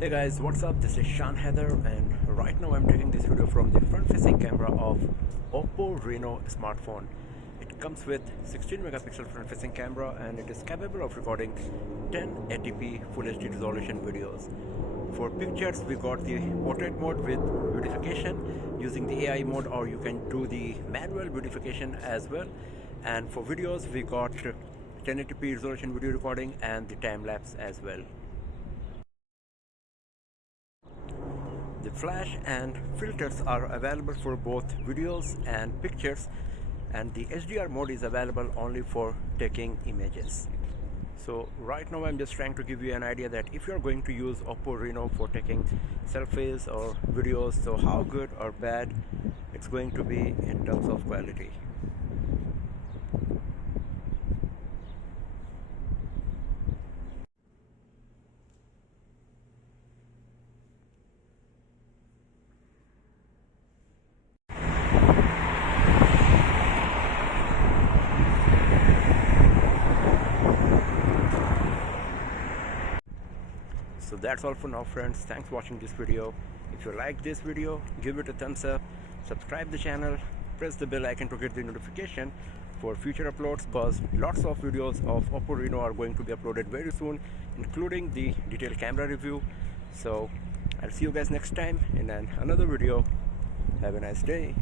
Hey guys, what's up? This is Shan Heather, and right now I'm taking this video from the front-facing camera of OPPO Reno smartphone. It comes with 16 megapixel front-facing camera and it is capable of recording 1080p Full HD resolution videos. For pictures, we got the portrait mode with beautification using the AI mode, or you can do the manual beautification as well. And for videos, we got 1080p resolution video recording and the time-lapse as well. The flash and filters are available for both videos and pictures, and the HDR mode is available only for taking images. So right now I'm just trying to give you an idea that if you're going to use OPPO Reno for taking selfies or videos, so how good or bad it's going to be in terms of quality. So that's all for now, friends. Thanks for watching this video. If you like this video, give it a thumbs up, subscribe the channel, press the bell icon to get the notification for future uploads, because lots of videos of OPPO Reno are going to be uploaded very soon, including the detailed camera review. So I'll see you guys next time in another video. Have a nice day.